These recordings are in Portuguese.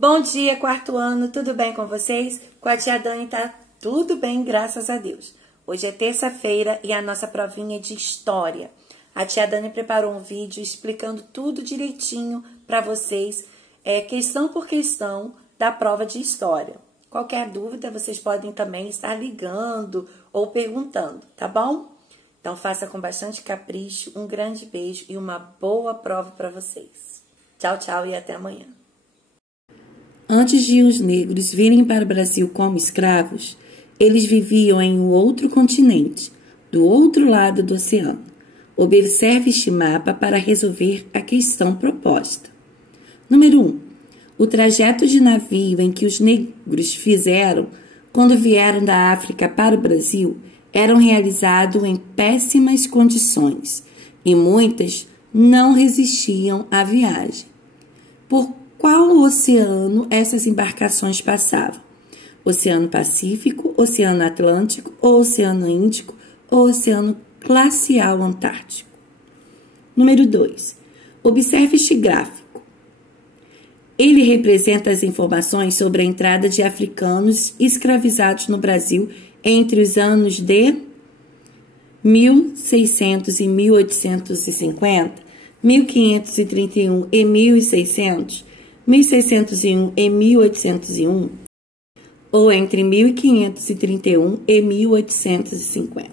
Bom dia, quarto ano, tudo bem com vocês? Com a tia Dani tá tudo bem, graças a Deus. Hoje é terça-feira e a nossa provinha é de história. A tia Dani preparou um vídeo explicando tudo direitinho para vocês, questão por questão da prova de história. Qualquer dúvida, vocês podem também estar ligando ou perguntando, tá bom? Então faça com bastante capricho, um grande beijo e uma boa prova para vocês. Tchau, tchau e até amanhã. Antes de os negros virem para o Brasil como escravos, eles viviam em um outro continente, do outro lado do oceano. Observe este mapa para resolver a questão proposta. Número 1. O trajeto de navio em que os negros fizeram quando vieram da África para o Brasil eram realizado em péssimas condições e muitas não resistiam à viagem. Por qual oceano essas embarcações passavam? Oceano Pacífico, Oceano Atlântico, ou Oceano Índico, ou Oceano Glacial Antártico. Número 2. Observe este gráfico. Ele representa as informações sobre a entrada de africanos escravizados no Brasil entre os anos de 1600 e 1850, 1531 e 1600, 1601 e 1801, ou entre 1531 e 1850.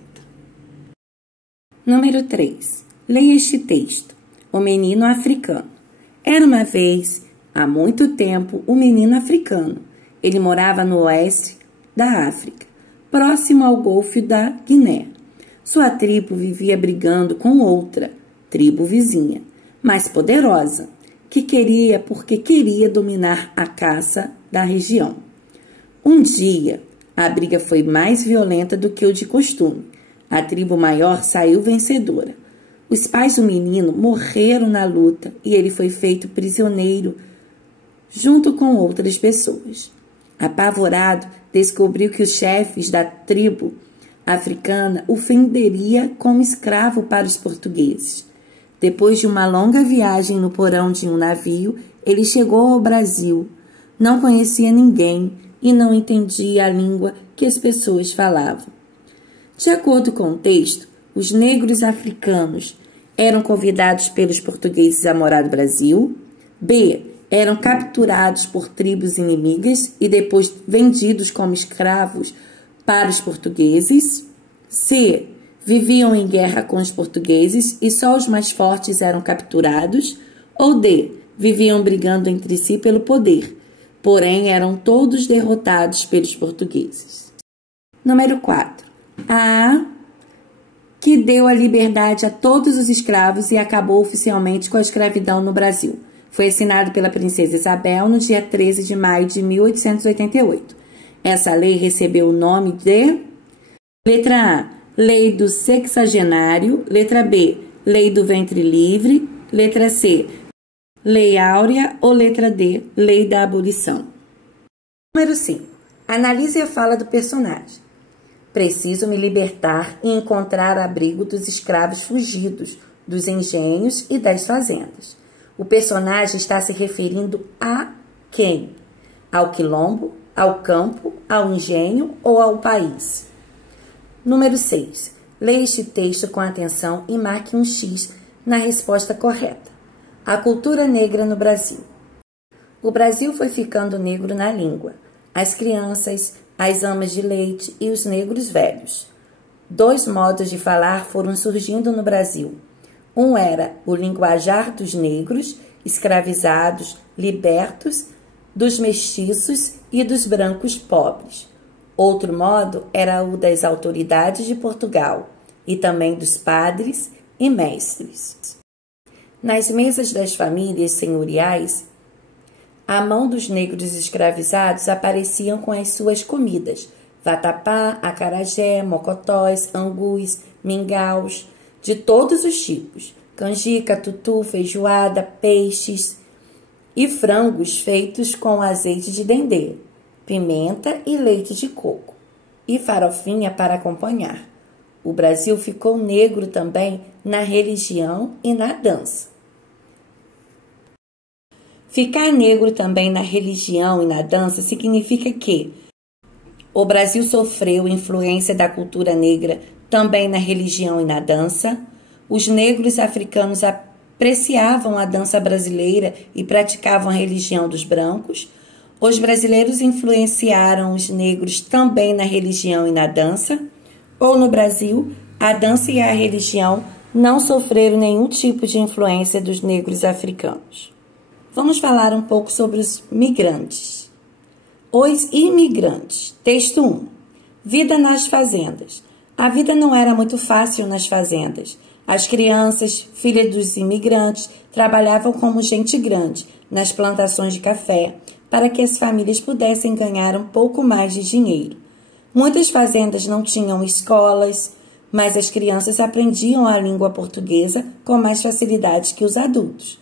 Número 3. Leia este texto. O menino africano. Era uma vez, há muito tempo, um menino africano. Ele morava no oeste da África, próximo ao Golfo da Guiné. Sua tribo vivia brigando com outra tribo vizinha, mais poderosa, porque queria dominar a caça da região. Um dia, a briga foi mais violenta do que o de costume. A tribo maior saiu vencedora. Os pais do menino morreram na luta e ele foi feito prisioneiro junto com outras pessoas. Apavorado, descobriu que os chefes da tribo africana o venderia como escravo para os portugueses. Depois de uma longa viagem no porão de um navio, ele chegou ao Brasil. Não conhecia ninguém e não entendia a língua que as pessoas falavam. De acordo com o texto, os negros africanos eram convidados pelos portugueses a morar no Brasil. B. Eram capturados por tribos inimigas e depois vendidos como escravos para os portugueses. C. Viviam em guerra com os portugueses e só os mais fortes eram capturados. Ou D. Viviam brigando entre si pelo poder, porém eram todos derrotados pelos portugueses. Número 4. A. Que deu a liberdade a todos os escravos e acabou oficialmente com a escravidão no Brasil. Foi assinado pela princesa Isabel no dia 13 de maio de 1888. Essa lei recebeu o nome de... Letra A. Lei do Sexagenário. Letra B. Lei do Ventre Livre. Letra C. Lei Áurea. Ou letra D. Lei da Abolição. Número 5. Analise a fala do personagem. Preciso me libertar e encontrar abrigo dos escravos fugidos, dos engenhos e das fazendas. O personagem está se referindo a quem? Ao quilombo, ao campo, ao engenho ou ao país? Número 6. Leia este texto com atenção e marque um X na resposta correta. A cultura negra no Brasil. O Brasil foi ficando negro na língua. As crianças, as amas de leite e os negros velhos. 2 modos de falar foram surgindo no Brasil. Um era o linguajar dos negros, escravizados, libertos, dos mestiços e dos brancos pobres. Outro modo era o das autoridades de Portugal e também dos padres e mestres. Nas mesas das famílias senhoriais, a mão dos negros escravizados apareciam com as suas comidas: vatapá, acarajé, mocotós, angus, mingaus, de todos os tipos, canjica, tutu, feijoada, peixes e frangos feitos com azeite de dendê, pimenta e leite de coco, e farofinha para acompanhar. O Brasil ficou negro também na religião e na dança. Ficar negro também na religião e na dança significa que o Brasil sofreu influência da cultura negra também na religião e na dança. Os negros africanos apreciavam a dança brasileira e praticavam a religião dos brancos. Os brasileiros influenciaram os negros também na religião e na dança. Ou no Brasil, a dança e a religião não sofreram nenhum tipo de influência dos negros africanos. Vamos falar um pouco sobre os migrantes. Os imigrantes. Texto 1. Vida nas fazendas. A vida não era muito fácil nas fazendas. As crianças, filhas dos imigrantes, trabalhavam como gente grande nas plantações de café, para que as famílias pudessem ganhar um pouco mais de dinheiro. Muitas fazendas não tinham escolas, mas as crianças aprendiam a língua portuguesa com mais facilidade que os adultos.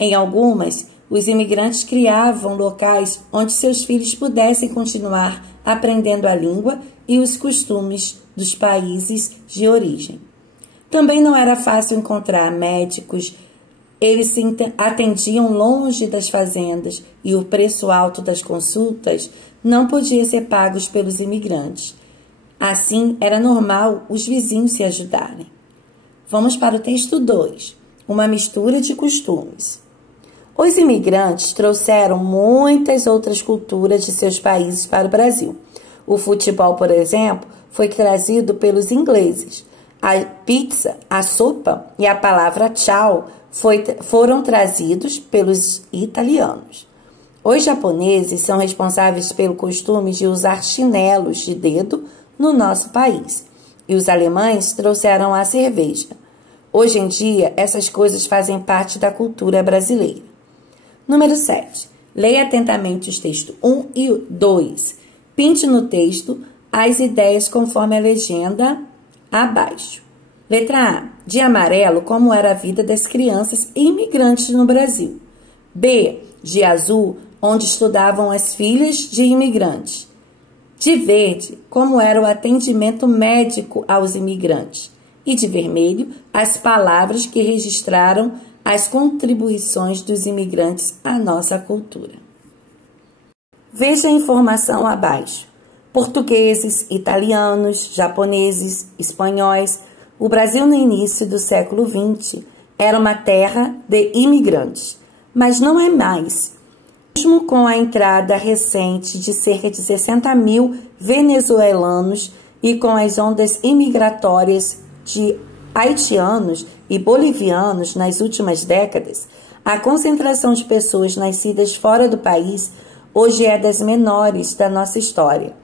Em algumas, os imigrantes criavam locais onde seus filhos pudessem continuar aprendendo a língua e os costumes dos países de origem. Também não era fácil encontrar médicos, eles se atendiam longe das fazendas e o preço alto das consultas não podia ser pago pelos imigrantes. Assim, era normal os vizinhos se ajudarem. Vamos para o texto 2, uma mistura de costumes. Os imigrantes trouxeram muitas outras culturas de seus países para o Brasil. O futebol, por exemplo, foi trazido pelos ingleses. A pizza, a sopa e a palavra tchau foram trazidos pelos italianos. Os japoneses são responsáveis pelo costume de usar chinelos de dedo no nosso país. E os alemães trouxeram a cerveja. Hoje em dia, essas coisas fazem parte da cultura brasileira. Número 7. Leia atentamente os textos 1 e 2. Pinte no texto as ideias conforme a legenda abaixo. Letra A. De amarelo, como era a vida das crianças imigrantes no Brasil. B. De azul, onde estudavam as filhas de imigrantes. De verde, como era o atendimento médico aos imigrantes. E de vermelho, as palavras que registraram as contribuições dos imigrantes à nossa cultura. Veja a informação abaixo. Portugueses, italianos, japoneses, espanhóis. O Brasil, no início do século XX, era uma terra de imigrantes, mas não é mais. Mesmo com a entrada recente de cerca de 60 mil venezuelanos e com as ondas imigratórias de haitianos e bolivianos nas últimas décadas, a concentração de pessoas nascidas fora do país hoje é das menores da nossa história.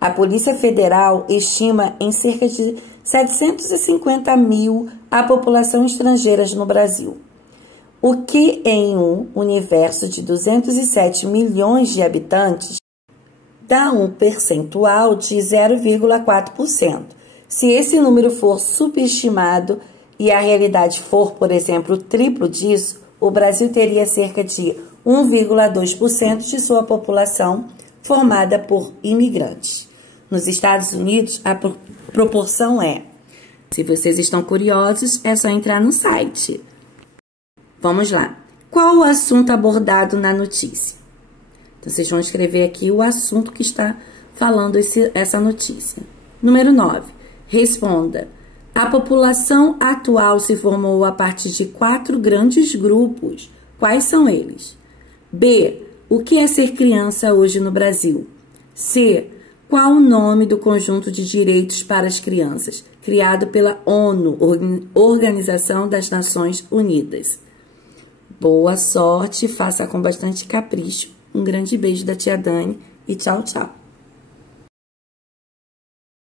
A Polícia Federal estima em cerca de 750 mil a população estrangeira no Brasil, o que em um universo de 207 milhões de habitantes dá um percentual de 0,4%. Se esse número for subestimado e a realidade for, por exemplo, o triplo disso, o Brasil teria cerca de 1,2% de sua população formada por imigrantes. Nos Estados Unidos, a proporção é. Se vocês estão curiosos, é só entrar no site. Vamos lá. Qual o assunto abordado na notícia? Então, vocês vão escrever aqui o assunto que está falando essa notícia. Número 9. Responda. A população atual se formou a partir de 4 grandes grupos. Quais são eles? B. O que é ser criança hoje no Brasil? C. Qual o nome do conjunto de direitos para as crianças, criado pela ONU, Organização das Nações Unidas? Boa sorte, faça com bastante capricho. Um grande beijo da tia Dani e tchau, tchau.